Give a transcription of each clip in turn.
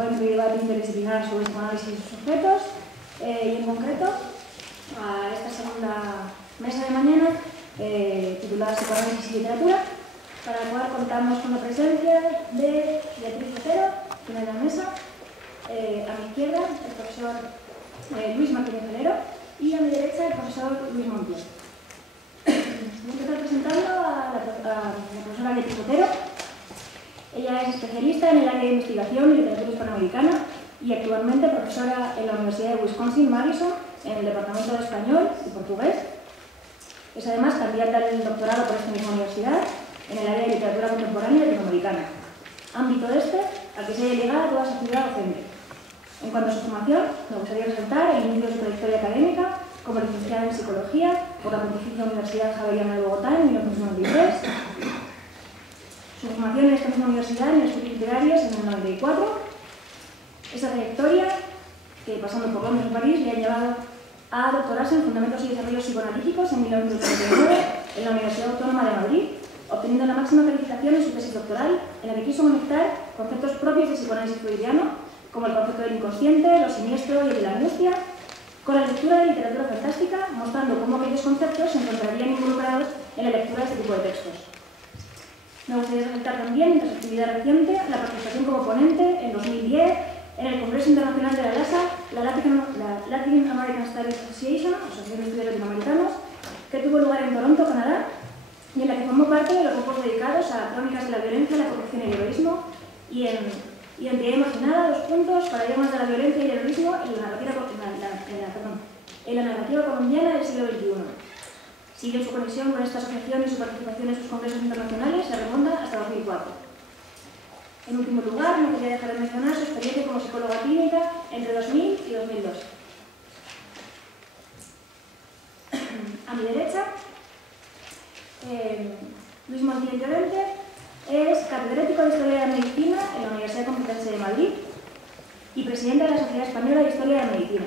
encuentro y debate interdisciplinar sobre psicoanálisis y sus objetos, y en concreto a esta segunda mesa de mañana titulada Psicoanálisis y Literatura, para la cual contamos con la presencia de Beatriz Otero, final de la mesa, a mi izquierda el profesor Luis Martínez Valero y a mi derecha el profesor Luis Montiel. Voy a empezar presentando a la profesora Beatriz Otero. Ella es especialista en el área de investigación y literatura hispanoamericana y actualmente profesora en la Universidad de Wisconsin-Madison en el departamento de español y portugués. Es además candidata al doctorado por esta misma universidad en el área de literatura contemporánea latinoamericana, ámbito al que se haya llegado toda su actividad docente. En cuanto a su formación, me gustaría resaltar el inicio de su trayectoria académica como licenciada en Psicología por la Pontificia Universidad Javeriana de Bogotá en 1993, su formación en esta misma universidad en estudios literarios en el 94, esa trayectoria que, pasando por Londres y París, le ha llevado a doctorarse en Fundamentos y Desarrollos Psicoanalíticos en 1989 en la Universidad Autónoma de Madrid, obteniendo la máxima calificación en su tesis doctoral, en la que quiso conectar conceptos propios del psicoanálisis freudiano, como el concepto del inconsciente, lo siniestro y el de la angustia, con la lectura de literatura fantástica, mostrando cómo aquellos conceptos se encontrarían involucrados en la lectura de este tipo de textos. Me gustaría resaltar también, entre su actividad reciente, la participación como ponente en 2010 en el Congreso Internacional de la LASA, la Latin American Studies Association, Asociación de Estudios Latinoamericanos, que tuvo lugar en Toronto, Canadá, y en la que formó parte de los grupos dedicados a crónicas de la violencia, la corrupción y el heroísmo, y en Identidad Imaginada, paradigmas de la violencia y el heroísmo en la narrativa colombiana del siglo XXI. Sigue su conexión con esta asociación y su participación en sus congresos internacionales se remonta hasta 2004. En último lugar, no quería dejar de mencionar su experiencia como psicóloga clínica entre 2000 y 2002. A mi derecha, Luis Montiel Llorente es catedrático de Historia de la Medicina en la Universidad Complutense de Madrid y presidente de la Sociedad Española de Historia de la Medicina.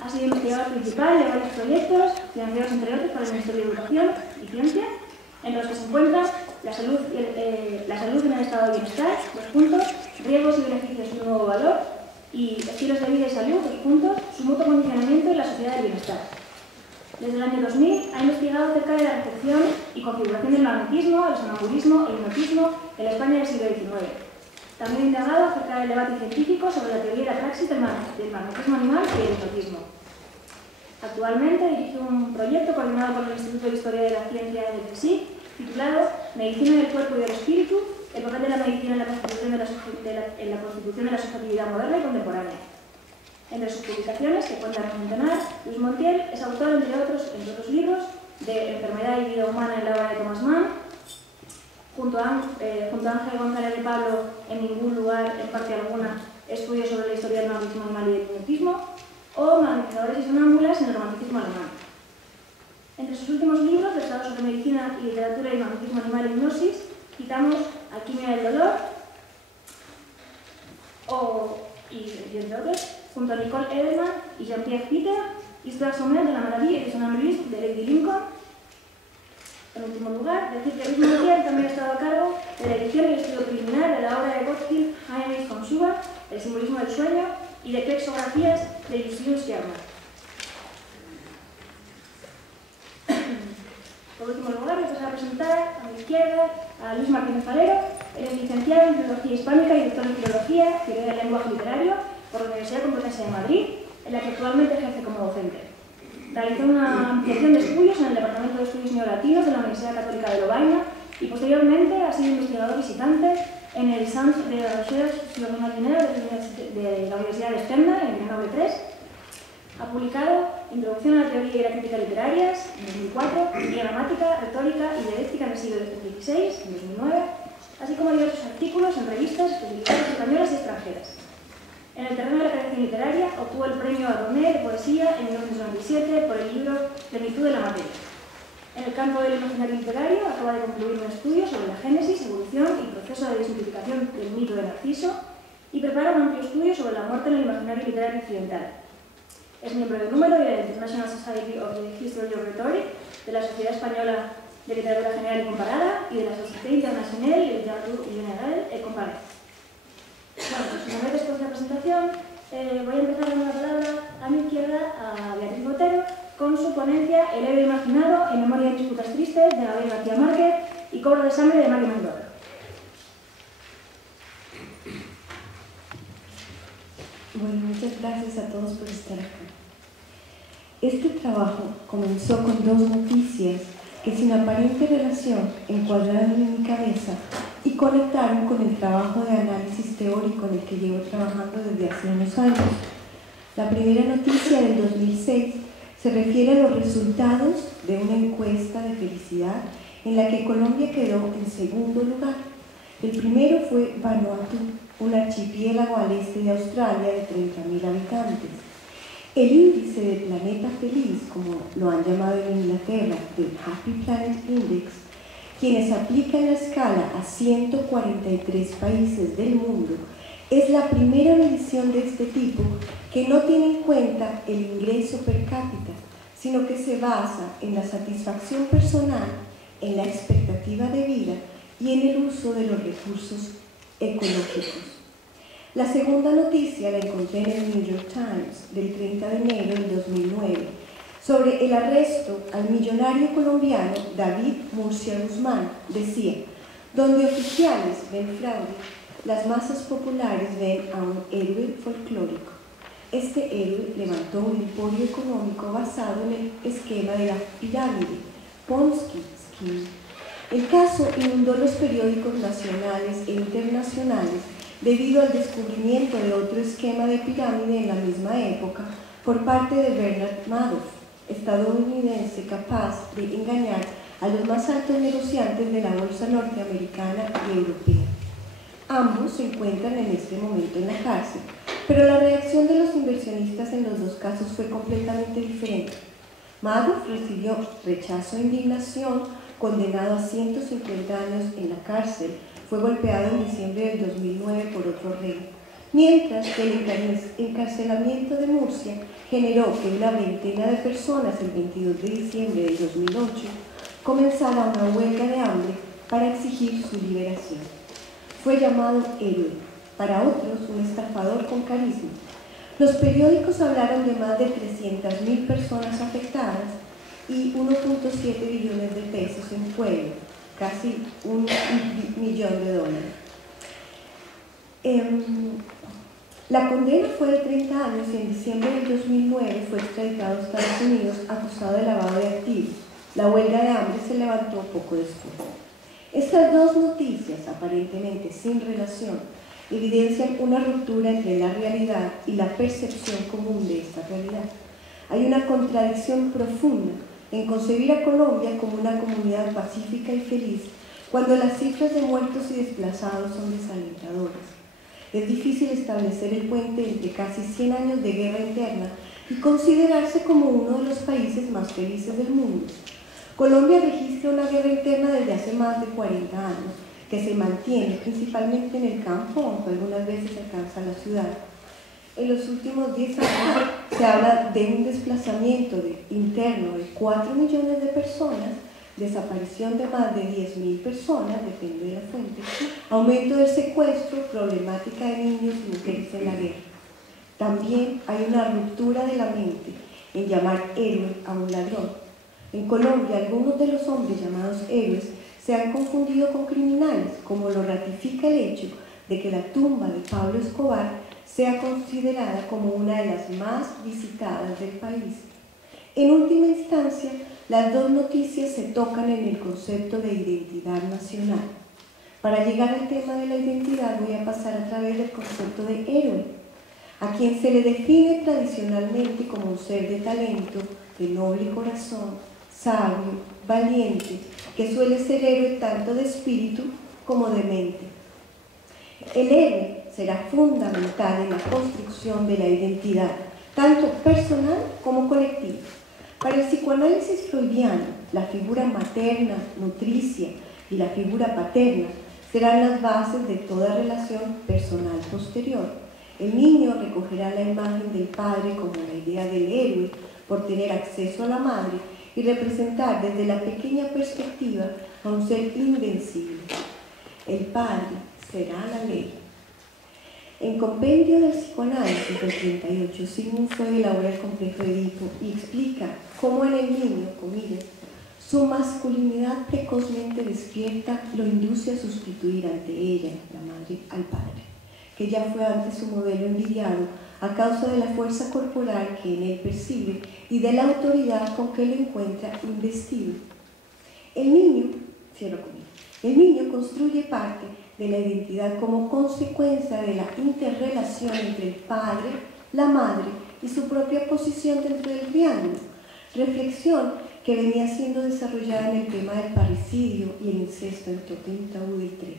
Ha sido investigador principal de varios proyectos, financiados entre otros por el Ministerio de Educación y Ciencia, en los que se encuentra la salud en el estado de bienestar, riesgos y beneficios de un nuevo valor, y estilos de vida y salud, su mutuo condicionamiento y la sociedad del bienestar. Desde el año 2000 ha investigado acerca de la recepción y configuración del magnetismo, el sonambulismo, el hipnotismo en la España del siglo XIX. También ha indagado acerca del debate científico sobre la teoría y la praxis del magnetismo animal y el hipnotismo. Actualmente dirige un proyecto coordinado por el Instituto de Historia de la Ciencia del CSIC, titulado Medicina del Cuerpo y del Espíritu, el papel de la medicina en la constitución de la subjetividad moderna y contemporánea. Entre sus publicaciones, que cuentan con mencionar, Luis Montiel es autor, entre otros libros, de Enfermedad y Vida Humana en la obra de Thomas Mann, junto a Ángel González de Pablo, En ningún lugar, en parte alguna, estudios sobre la historia del magnetismo animal y del hipnotismo, o Magnetizadores y sonámbulas en el romanticismo alemán. Entre sus últimos libros, versados sobre medicina y literatura y magnetismo animal y hipnosis, citamos Alquimia del dolor, y entre otros, junto a Nicole Edelman y Jean-Pierre Peter, Histoire sommaire de la maladie et du somnambulisme de Lady Lincoln. En último lugar, decir que Luis Montiel también ha estado a cargo de la edición y el estudio preliminar de la obra de Gottfried Heinrich von Schubert, El simbolismo del sueño, y de Textografías de Julius Germer. Por último lugar, voy a pasar a presentar a mi izquierda a Luis Martínez Valero. Él es licenciado en Filología Hispánica y doctor en Filología, Teoría del Lenguaje Literario, por la Universidad Complutense de Madrid, en la que actualmente ejerce como docente. Realizó una ampliación de estudios en el Departamento de Estudios Neolatinos de la Universidad Católica de Lovaina y posteriormente ha sido investigador visitante en el Centre de Recherche sur l'Imaginaire de la Universidad de Stendhal, en Grenoble 3. Ha publicado Introducción a la Teoría y la Crítica Literarias, en 2004, y Gramática, Retórica y Dialéctica en el siglo XVI, en 2009, así como diversos artículos en revistas especializadas españolas y extranjeras. En el terreno de la creación literaria, obtuvo el premio Adorné de Poesía en 1997 por el libro Plenitud de la materia. En el campo del imaginario literario, acaba de concluir un estudio sobre la génesis, evolución y proceso de desimplificación del mito de Narciso y prepara un amplio estudio sobre la muerte en el imaginario literario occidental. Es miembro del número de la International Society of the History of Rhetoric, de la Sociedad Española de Literatura General y Comparada y de la Société Internationale de Literature Générale et Comparée. Bueno, pues una vez después de presentación, voy a empezar dando la palabra a mi izquierda a Beatriz Botero con su ponencia El héroe imaginado en memoria de disputas tristes de Gabriel García Márquez y Cobro de sangre de Mario Mendoza. Bueno, muchas gracias a todos por estar acá. Este trabajo comenzó con dos noticias que sin aparente relación encuadraron en mi cabeza y conectaron con el trabajo de análisis teórico en el que llevo trabajando desde hace unos años. La primera noticia del 2006 se refiere a los resultados de una encuesta de felicidad en la que Colombia quedó en segundo lugar. El primero fue Vanuatu, un archipiélago al este de Australia de 30.000 habitantes. El índice de Planeta Feliz, como lo han llamado en Inglaterra, del Happy Planet Index, quienes aplican la escala a 143 países del mundo, es la primera medición de este tipo que no tiene en cuenta el ingreso per cápita, sino que se basa en la satisfacción personal, en la expectativa de vida y en el uso de los recursos ecológicos. La segunda noticia la encontré en el New York Times del 30 de enero del 2009 sobre el arresto al millonario colombiano David Murcia Guzmán. Decía, donde oficiales ven fraude, las masas populares ven a un héroe folclórico. Este héroe levantó un emporio económico basado en el esquema de la pirámide, Ponzi Scheme. El caso inundó los periódicos nacionales e internacionales debido al descubrimiento de otro esquema de pirámide en la misma época por parte de Bernard Madoff, estadounidense capaz de engañar a los más altos negociantes de la bolsa norteamericana y europea. Ambos se encuentran en este momento en la cárcel, pero la reacción de los inversionistas en los dos casos fue completamente diferente. Madoff recibió rechazo e indignación, condenado a 150 años en la cárcel, fue golpeado en diciembre del 2009 por otro rey, mientras que el encarcelamiento de Murcia generó que una veintena de personas el 22 de diciembre del 2008 comenzara una huelga de hambre para exigir su liberación. Fue llamado héroe, para otros un estafador con carisma. Los periódicos hablaron de más de 300.000 personas afectadas y 1.7 billones de pesos en fuego, casi $1 millón. La condena fue de 30 años y en diciembre del 2009 fue extraditado a Estados Unidos acusado de lavado de activos. La huelga de hambre se levantó poco después. Estas dos noticias, aparentemente sin relación, evidencian una ruptura entre la realidad y la percepción común de esta realidad. Hay una contradicción profunda en concebir a Colombia como una comunidad pacífica y feliz cuando las cifras de muertos y desplazados son desalentadoras. Es difícil establecer el puente entre casi 100 años de guerra interna y considerarse como uno de los países más felices del mundo. Colombia registra una guerra interna desde hace más de 40 años, que se mantiene principalmente en el campo, aunque algunas veces alcanza la ciudad. En los últimos 10 años se habla de un desplazamiento interno de 4 millones de personas, desaparición de más de 10.000 personas, depende de la fuente, aumento del secuestro, problemática de niños y mujeres en la guerra. También hay una ruptura de la mente en llamar héroe a un ladrón. En Colombia, algunos de los hombres llamados héroes se han confundido con criminales, como lo ratifica el hecho de que la tumba de Pablo Escobar sea considerada como una de las más visitadas del país. En última instancia, las dos noticias se tocan en el concepto de identidad nacional. Para llegar al tema de la identidad voy a pasar a través del concepto de héroe, a quien se le define tradicionalmente como un ser de talento, de noble corazón, sabio, valiente, que suele ser héroe tanto de espíritu como de mente. El héroe será fundamental en la construcción de la identidad, tanto personal como colectiva. Para el psicoanálisis freudiano, la figura materna, nutricia y la figura paterna serán las bases de toda relación personal posterior. El niño recogerá la imagen del padre como la idea del héroe por tener acceso a la madre y representar desde la pequeña perspectiva a un ser invencible. El padre será la ley. En Compendio del Psicoanálisis del 38, Sigmund Freud elabora el complejo de Edipo y explica cómo en el niño, comillas, su masculinidad precozmente despierta lo induce a sustituir ante ella, la madre, al padre, que ya fue antes su modelo envidiado a causa de la fuerza corporal que en él percibe y de la autoridad con que lo encuentra investido. El niño, cierro comillas, el niño construye parte de la identidad como consecuencia de la interrelación entre el padre, la madre y su propia posición dentro del triángulo, reflexión que venía siendo desarrollada en el tema del parricidio y el incesto en Totem Tabú del 13.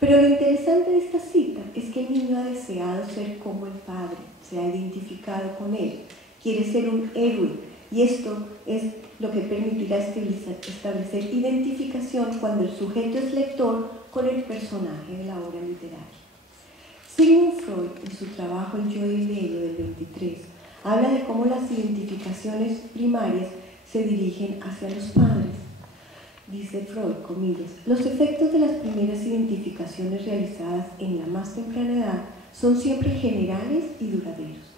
Pero lo interesante de esta cita es que el niño ha deseado ser como el padre, se ha identificado con él, quiere ser un héroe, y esto es lo que permitirá establecer identificación cuando el sujeto es lector con el personaje de la obra literaria. Sigmund Freud, en su trabajo El yo y el ello del 23, habla de cómo las identificaciones primarias se dirigen hacia los padres. Dice Freud, comillas, los efectos de las primeras identificaciones realizadas en la más temprana edad son siempre generales y duraderos.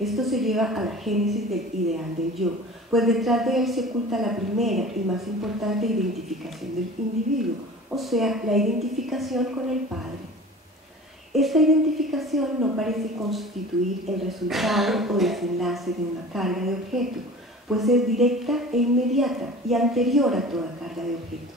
Esto se lleva a la génesis del ideal del yo, pues detrás de él se oculta la primera y más importante identificación del individuo, o sea, la identificación con el padre. Esta identificación no parece constituir el resultado o desenlace de una carga de objeto, pues es directa e inmediata y anterior a toda carga de objeto.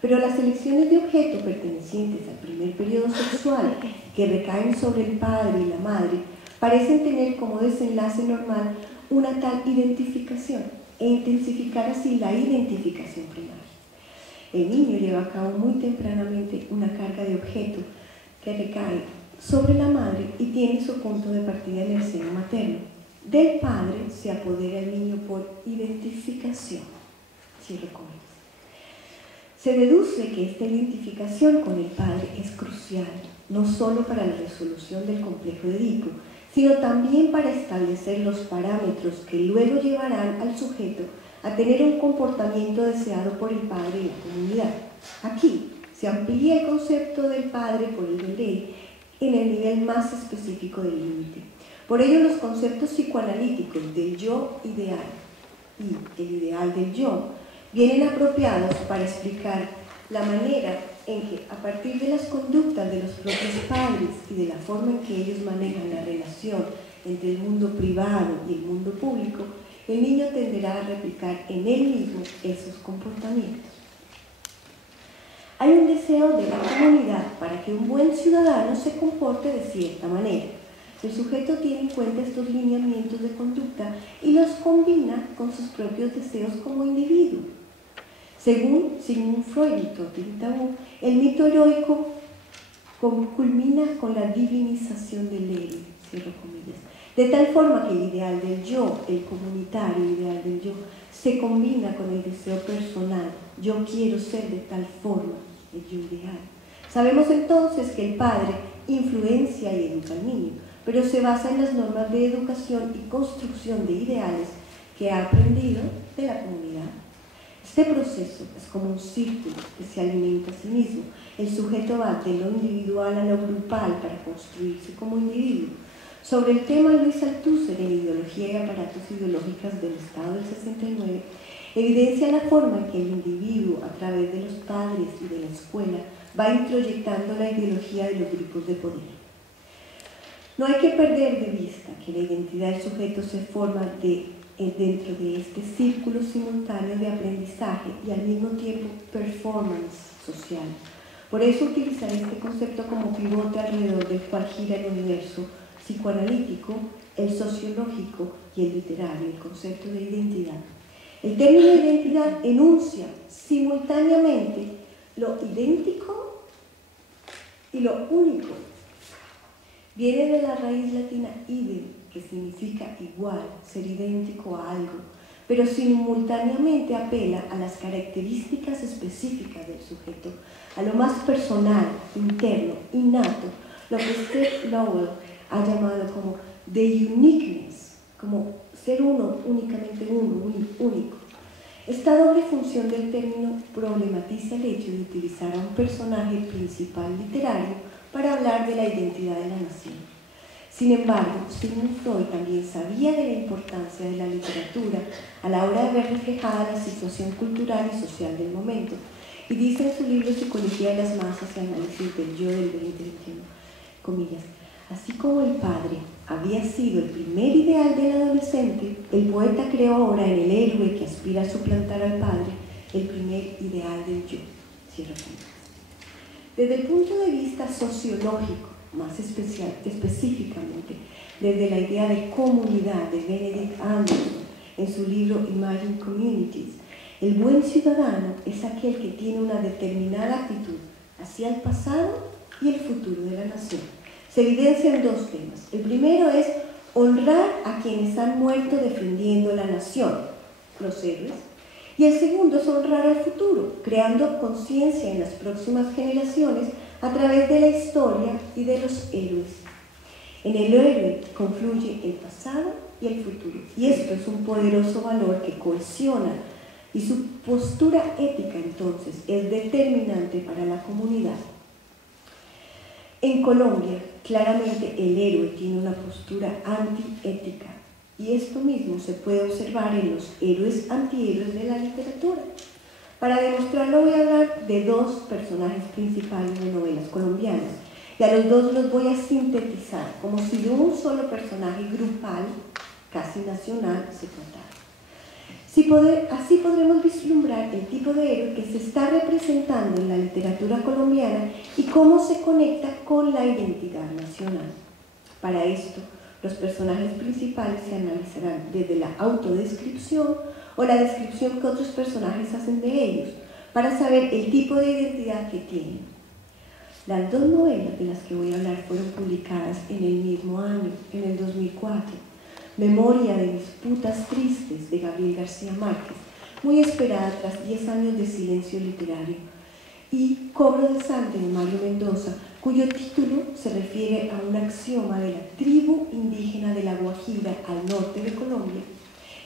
Pero las elecciones de objeto pertenecientes al primer periodo sexual que recaen sobre el padre y la madre parecen tener como desenlace normal una tal identificación e intensificar así la identificación primaria. El niño lleva a cabo muy tempranamente una carga de objeto que recae sobre la madre y tiene su punto de partida en el seno materno. Del padre se apodera el niño por identificación. Cierro comillas. Se deduce que esta identificación con el padre es crucial, no solo para la resolución del complejo de Edipo, sino también para establecer los parámetros que luego llevarán al sujeto a tener un comportamiento deseado por el padre y la comunidad. Aquí se amplía el concepto del padre por el del rey en el nivel más específico del límite. Por ello, los conceptos psicoanalíticos del yo ideal y el ideal del yo vienen apropiados para explicar la manera en que, a partir de las conductas de los propios padres y de la forma en que ellos manejan la relación entre el mundo privado y el mundo público, el niño tenderá a replicar en él mismo esos comportamientos. Hay un deseo de la comunidad para que un buen ciudadano se comporte de cierta manera. El sujeto tiene en cuenta estos lineamientos de conducta y los combina con sus propios deseos como individuo. Según Sigmund Freud y Totem Tabú, el mito heroico culmina con la divinización del héroe, cierro comillas, de tal forma que el ideal del yo, el comunitario ideal del yo, se combina con el deseo personal. Yo quiero ser de tal forma, el yo ideal. Sabemos entonces que el padre influencia y educa al niño, pero se basa en las normas de educación y construcción de ideales que ha aprendido de la comunidad. Este proceso es como un círculo que se alimenta a sí mismo. El sujeto va de lo individual a lo grupal para construirse como individuo. Sobre el tema, Luis Althusser, en Ideología y aparatos ideológicas del Estado del 69, evidencia la forma en que el individuo, a través de los padres y de la escuela, va introyectando la ideología de los grupos de poder. No hay que perder de vista que la identidad del sujeto se forma dentro de este círculo simultáneo de aprendizaje y al mismo tiempo performance social. Por eso utilizar este concepto como pivote alrededor del cual gira el universo psicoanalítico, el sociológico y el literario, el concepto de identidad. El término identidad enuncia simultáneamente lo idéntico y lo único. Viene de la raíz latina idem, que significa igual, ser idéntico a algo, pero simultáneamente apela a las características específicas del sujeto, a lo más personal, interno, innato, lo que Steve Lowell ha llamado como the uniqueness, como ser uno, únicamente uno, único. Esta doble función del término problematiza el hecho de utilizar a un personaje principal literario para hablar de la identidad de la nación. Sin embargo, Sigmund Freud también sabía de la importancia de la literatura a la hora de ver reflejada la situación cultural y social del momento, y dice en su libro Psicología de las Masas y Análisis del Yo del 2021, comillas, así como el padre había sido el primer ideal del adolescente, el poeta creó ahora en el héroe que aspira a suplantar al padre el primer ideal del yo. Cierro comillas. Desde el punto de vista sociológico, más específicamente, desde la idea de comunidad de Benedict Anderson en su libro Imagine Communities, el buen ciudadano es aquel que tiene una determinada actitud hacia el pasado y el futuro de la nación. Se evidencian dos temas. El primero es honrar a quienes han muerto defendiendo la nación, los héroes, y el segundo es honrar al futuro, creando conciencia en las próximas generaciones a través de la historia y de los héroes. En el héroe confluye el pasado y el futuro, y esto es un poderoso valor que cohesiona, y su postura ética entonces es determinante para la comunidad. En Colombia, claramente el héroe tiene una postura antiética, y esto mismo se puede observar en los héroes antihéroes de la literatura. Para demostrarlo voy a hablar de dos personajes principales de novelas colombianas, y a los dos los voy a sintetizar, como si de un solo personaje grupal, casi nacional, se tratara. Así podremos vislumbrar el tipo de héroe que se está representando en la literatura colombiana y cómo se conecta con la identidad nacional. Para esto, los personajes principales se analizarán desde la autodescripción o la descripción que otros personajes hacen de ellos, para saber el tipo de identidad que tienen. Las dos novelas de las que voy a hablar fueron publicadas en el mismo año, en el 2004. Memoria de mis putas tristes, de Gabriel García Márquez, muy esperada tras 10 años de silencio literario, y Cobro de Sangre, de Mario Mendoza, cuyo título se refiere a un axioma de la tribu indígena de La Guajira, al norte de Colombia,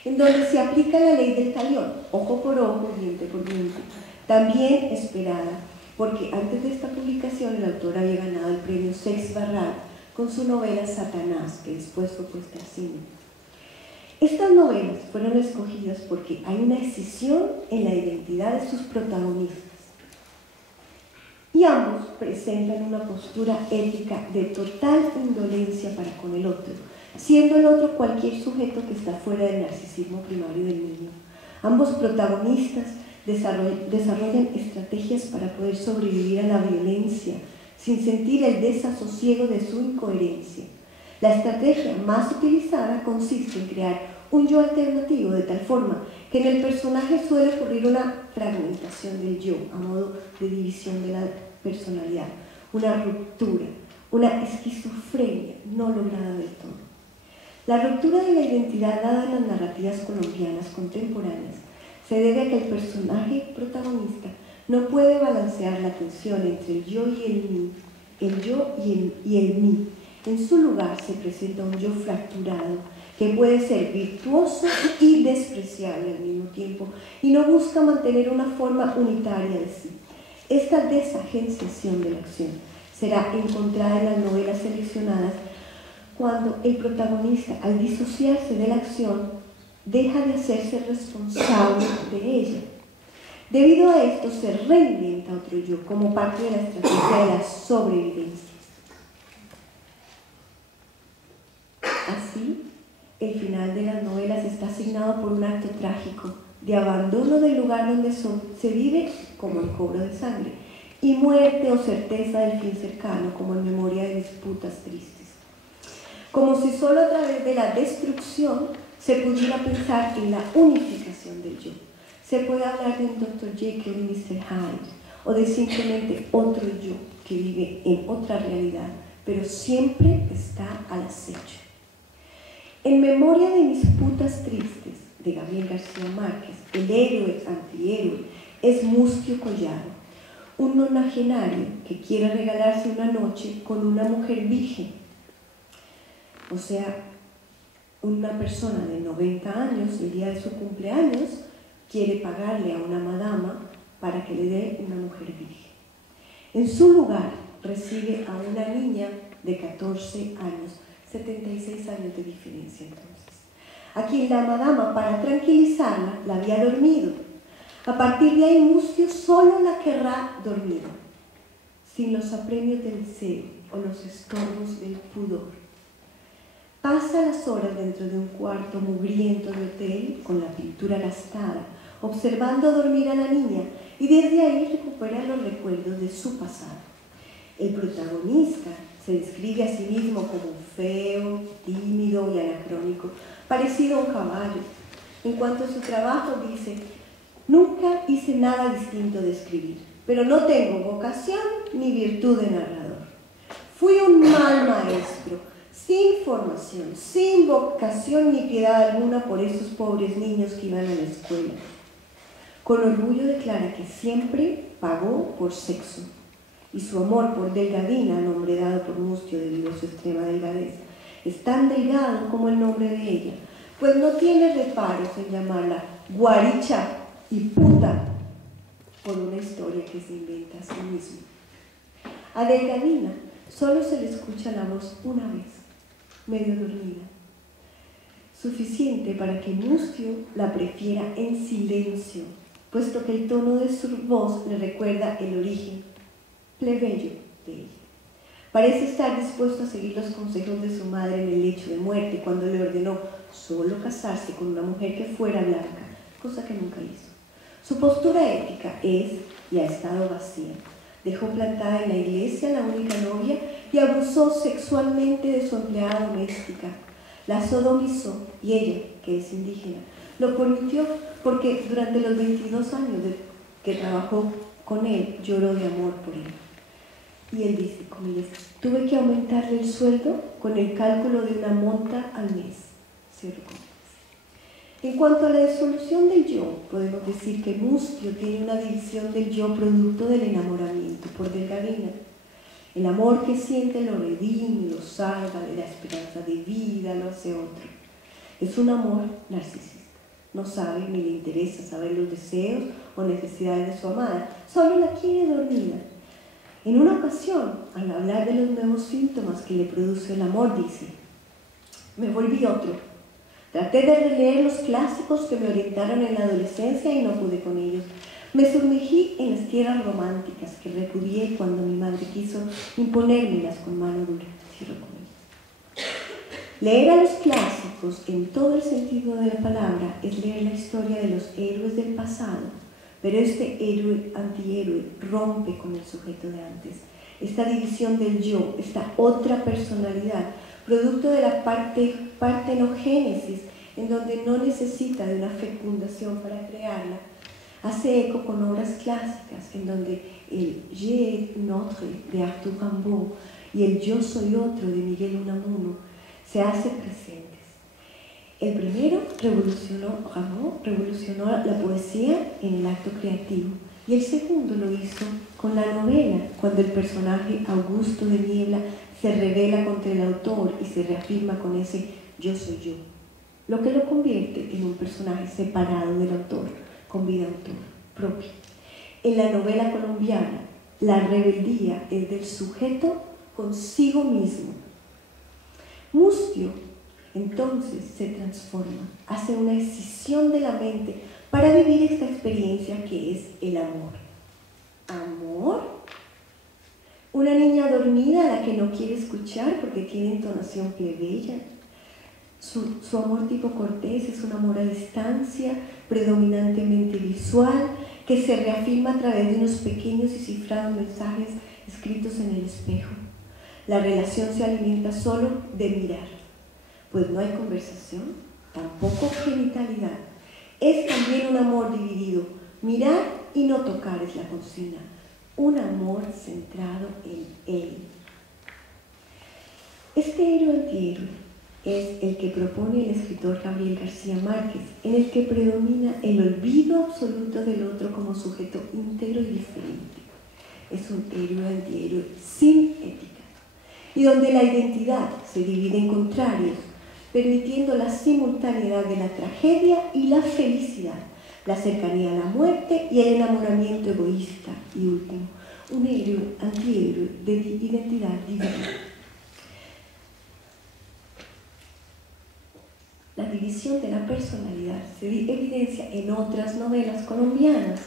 en donde se aplica la ley del talión, ojo por ojo, diente por diente, también esperada, porque antes de esta publicación el autor había ganado el premio Seix Barral con su novela Satanás, que después fue puesta al cine. Estas novelas fueron escogidas porque hay una escisión en la identidad de sus protagonistas, y ambos presentan una postura ética de total indolencia para con el otro, siendo el otro cualquier sujeto que está fuera del narcisismo primario del niño. Ambos protagonistas desarrollan estrategias para poder sobrevivir a la violencia sin sentir el desasosiego de su incoherencia. La estrategia más utilizada consiste en crear un yo alternativo de tal forma que en el personaje suele ocurrir una fragmentación del yo a modo de división de la personalidad, una ruptura, una esquizofrenia no lograda del todo. La ruptura de la identidad dada en las narrativas colombianas contemporáneas se debe a que el personaje protagonista no puede balancear la tensión entre el yo y el mí, el yo y el mí. En su lugar se presenta un yo fracturado que puede ser virtuoso y despreciable al mismo tiempo y no busca mantener una forma unitaria de sí. Esta desagenciación de la acción será encontrada en las novelas seleccionadas cuando el protagonista, al disociarse de la acción, deja de hacerse responsable de ella. Debido a esto, se reinventa otro yo como parte de la estrategia de la sobrevivencia. Así, el final de las novelas está asignado por un acto trágico de abandono del lugar donde se vive, como el cobro de sangre, y muerte o certeza del fin cercano, como en Memoria de disputas tristes. Como si solo a través de la destrucción se pudiera pensar en la unificación del yo. Se puede hablar de un Dr. Jekyll y Mr. Hyde, o de simplemente otro yo que vive en otra realidad, pero siempre está al acecho. En Memoria de mis putas tristes, de Gabriel García Márquez, el héroe antihéroe es Mustio Collado, un nonagenario que quiere regalarse una noche con una mujer virgen, o sea, una persona de 90 años, el día de su cumpleaños, quiere pagarle a una madama para que le dé una mujer virgen. En su lugar, recibe a una niña de 14 años, 76 años de diferencia entonces, a quien la madama, para tranquilizarla, la había dormido. A partir de ahí, Mustio solo la querrá dormida, sin los apremios del deseo o los estorbos del pudor. Pasa las horas dentro de un cuarto mugriento de hotel, con la pintura gastada, observando dormir a la niña, y desde ahí recupera los recuerdos de su pasado. El protagonista se describe a sí mismo como feo, tímido y anacrónico, parecido a un caballo. En cuanto a su trabajo, dice: nunca hice nada distinto de escribir, pero no tengo vocación ni virtud de narrador. Fui un mal maestro, sin formación, sin vocación ni piedad alguna por esos pobres niños que iban a la escuela. Con orgullo declara que siempre pagó por sexo, y su amor por Delgadina, nombre dado por Mustio debido a su extrema delgadez, es tan delgado como el nombre de ella, pues no tiene reparos en llamarla guaricha y puta por una historia que se inventa a sí mismo. A Delgadina solo se le escucha la voz una vez, medio dormida, suficiente para que Mustio la prefiera en silencio, puesto que el tono de su voz le recuerda el origen plebeyo de ella. Parece estar dispuesto a seguir los consejos de su madre en el lecho de muerte, cuando le ordenó solo casarse con una mujer que fuera blanca, cosa que nunca hizo. Su postura ética es y ha estado vacía. Dejó plantada en la iglesia la única novia y abusó sexualmente de su empleada doméstica. La sodomizó y ella, que es indígena, lo permitió porque durante los 22 años que trabajó con él, lloró de amor por él. Y él dice, comillas, tuve que aumentarle el sueldo con el cálculo de una monta al mes. Cierro comillas. En cuanto a la disolución del yo, podemos decir que Mustio tiene una división del yo producto del enamoramiento por Delgadina. El amor que siente lo redime, lo salva de la esperanza de vida, lo hace otro. Es un amor narcisista. No sabe ni le interesa saber los deseos o necesidades de su amada, solo la quiere dormida. En una ocasión, al hablar de los nuevos síntomas que le produce el amor, dice: me volví otro. Traté de releer los clásicos que me orientaron en la adolescencia y no pude con ellos. Me sumergí en las tierras románticas que repudié cuando mi madre quiso imponérmelas con mano dura. Cierro comillas. Leer a los clásicos en todo el sentido de la palabra es leer la historia de los héroes del pasado, pero este héroe antihéroe rompe con el sujeto de antes. Esta división del yo, esta otra personalidad, producto de la partenogénesis, en donde no necesita de una fecundación para crearla, hace eco con obras clásicas, en donde el Je et notre de Arthur Rimbaud y el Yo soy otro de Miguel Unamuno se hacen presentes. El primero Rimbaud revolucionó la poesía en el acto creativo, y el segundo lo hizo con la novela, cuando el personaje Augusto de Niebla se revela contra el autor y se reafirma con ese yo soy yo, lo que lo convierte en un personaje separado del autor, con vida autor propia. En la novela colombiana, la rebeldía es del sujeto consigo mismo. Mustio, entonces, se transforma, hace una escisión de la mente para vivir esta experiencia que es el amor. ¿Amor? Una niña dormida a la que no quiere escuchar porque tiene entonación plebeya. Su amor tipo Cortés es un amor a distancia, predominantemente visual, que se reafirma a través de unos pequeños y cifrados mensajes escritos en el espejo. La relación se alimenta solo de mirar, pues no hay conversación, tampoco genitalidad. Es también un amor dividido. Mirar y no tocar es la consigna. Un amor centrado en él. Este héroe antihéroe es el que propone el escritor Gabriel García Márquez, en el que predomina el olvido absoluto del otro como sujeto íntegro y diferente. Es un héroe antihéroe sin ética, y donde la identidad se divide en contrarios, permitiendo la simultaneidad de la tragedia y la felicidad, la cercanía a la muerte y el enamoramiento egoísta y último. un héroe, antihéroe de identidad dividida. La división de la personalidad se evidencia en otras novelas colombianas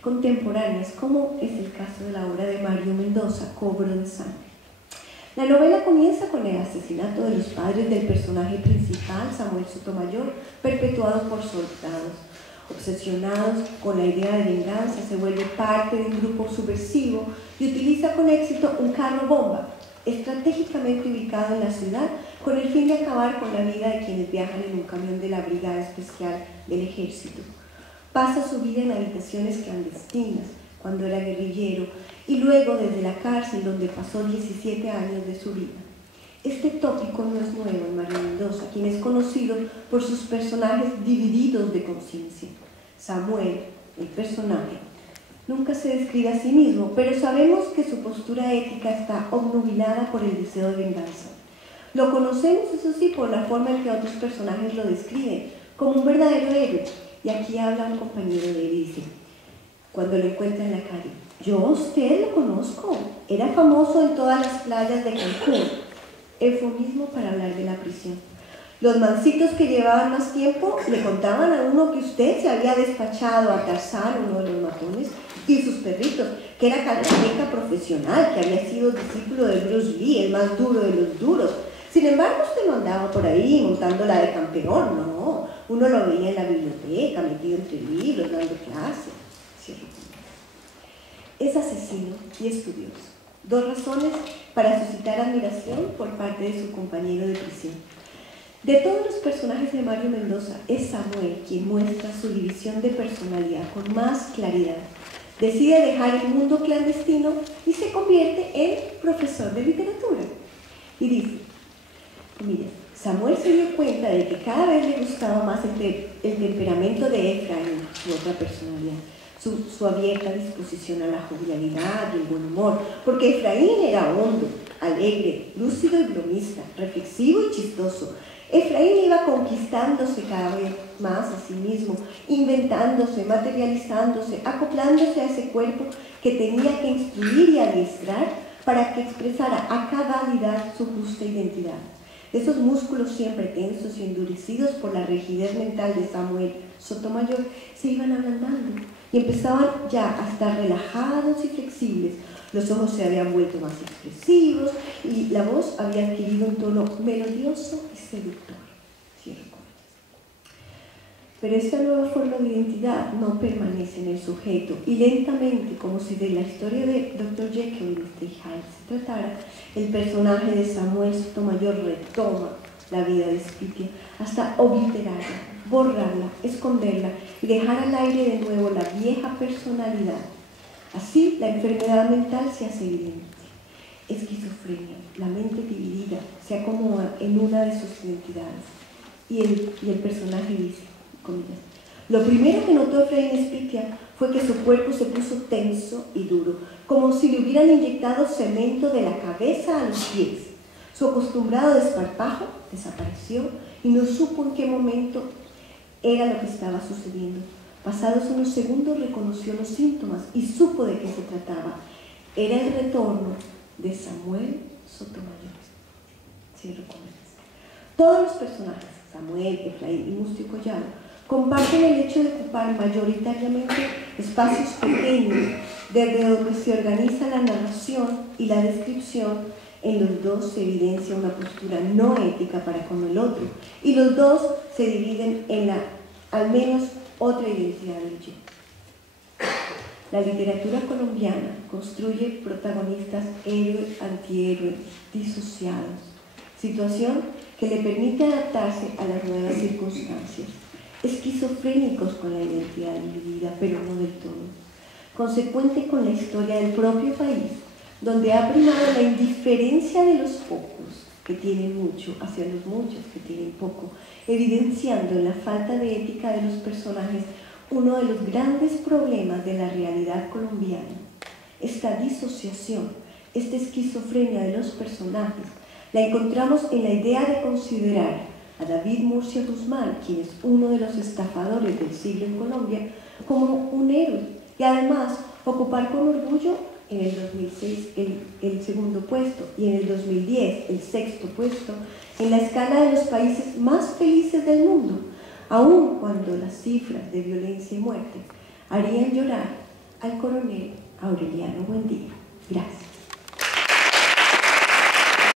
contemporáneas, como es el caso de la obra de Mario Mendoza, Cobro de Sangre. La novela comienza con el asesinato de los padres del personaje principal, Samuel Sotomayor, perpetuado por soldados. Obsesionados con la idea de venganza, se vuelve parte de un grupo subversivo y utiliza con éxito un carro bomba, estratégicamente ubicado en la ciudad, con el fin de acabar con la vida de quienes viajan en un camión de la Brigada Especial del Ejército. Pasa su vida en habitaciones clandestinas, cuando era guerrillero, y luego desde la cárcel, donde pasó 17 años de su vida. Este tópico no es nuevo en Mario Mendoza, quien es conocido por sus personajes divididos de conciencia. Samuel, el personaje, nunca se describe a sí mismo, pero sabemos que su postura ética está obnubilada por el deseo de venganza. Lo conocemos, eso sí, por la forma en que otros personajes lo describen, como un verdadero héroe. Y aquí habla un compañero de él y dice, cuando lo encuentra en la calle: yo a usted lo conozco, era famoso en todas las playas de Cancún. Eufemismo para hablar de la prisión. Los mancitos que llevaban más tiempo le contaban a uno que usted se había despachado a Tarzán, uno de los matones, y sus perritos, que era karateca profesional, que había sido discípulo de Bruce Lee, el más duro de los duros. Sin embargo, usted no andaba por ahí montando la de campeón, no. Uno lo veía en la biblioteca, metido entre libros, dando clases. Es asesino y estudioso. Dos razones para suscitar admiración por parte de su compañero de prisión. De todos los personajes de Mario Mendoza, es Samuel quien muestra su división de personalidad con más claridad. Decide dejar el mundo clandestino y se convierte en profesor de literatura. Y dice, mira, Samuel se dio cuenta de que cada vez le gustaba más el temperamento de Efraín, su otra personalidad, su abierta disposición a la jovialidad y el buen humor, porque Efraín era hondo, alegre, lúcido y bromista, reflexivo y chistoso. Efraín iba conquistándose cada vez más a sí mismo, inventándose, materializándose, acoplándose a ese cuerpo que tenía que instruir y adiestrar para que expresara a cabalidad su justa identidad. Esos músculos siempre tensos y endurecidos por la rigidez mental de Samuel Sotomayor se iban ablandando y empezaban ya a estar relajados y flexibles. Los ojos se habían vuelto más expresivos y la voz había adquirido un tono melodioso y seductor. Pero esta nueva forma de identidad no permanece en el sujeto y lentamente, como si de la historia de Dr. Jekyll y Mr. Hyde se tratara, el personaje de Samuel Sotomayor retoma la vida de Spitia hasta obliterarla, borrarla, esconderla y dejar al aire de nuevo la vieja personalidad. Así, la enfermedad mental se hace evidente. Esquizofrenia, la mente dividida, se acomoda en una de sus identidades. Y el personaje dice, comillas, lo primero que notó Efraín Spitia fue que su cuerpo se puso tenso y duro, como si le hubieran inyectado cemento de la cabeza a los pies. Su acostumbrado desparpajo desapareció y no supo en qué momento era lo que estaba sucediendo. Pasados unos segundos reconoció los síntomas y supo de qué se trataba. Era el retorno de Samuel Sotomayor. Cierro comillas. Todos los personajes, Samuel, Efraín y Mustio Collado, comparten el hecho de ocupar mayoritariamente espacios pequeños desde donde se organiza la narración y la descripción. En los dos se evidencia una postura no ética para con el otro y los dos se dividen en al menos otra identidad del yo. La literatura colombiana construye protagonistas héroe, antihéroe, disociados, situación que le permite adaptarse a las nuevas circunstancias, esquizofrénicos con la identidad dividida, pero no del todo, consecuente con la historia del propio país, donde ha primado la indiferencia de los pocos que tienen mucho hacia los muchos que tienen poco, evidenciando en la falta de ética de los personajes uno de los grandes problemas de la realidad colombiana. Esta disociación, esta esquizofrenia de los personajes, la encontramos en la idea de considerar a David Murcia Guzmán, quien es uno de los estafadores del siglo en Colombia, como un héroe y además ocupar con orgullo en el 2006 el segundo puesto y en el 2010 el sexto puesto en la escala de los países más felices del mundo, aun cuando las cifras de violencia y muerte harían llorar al coronel Aureliano Buendía. Gracias.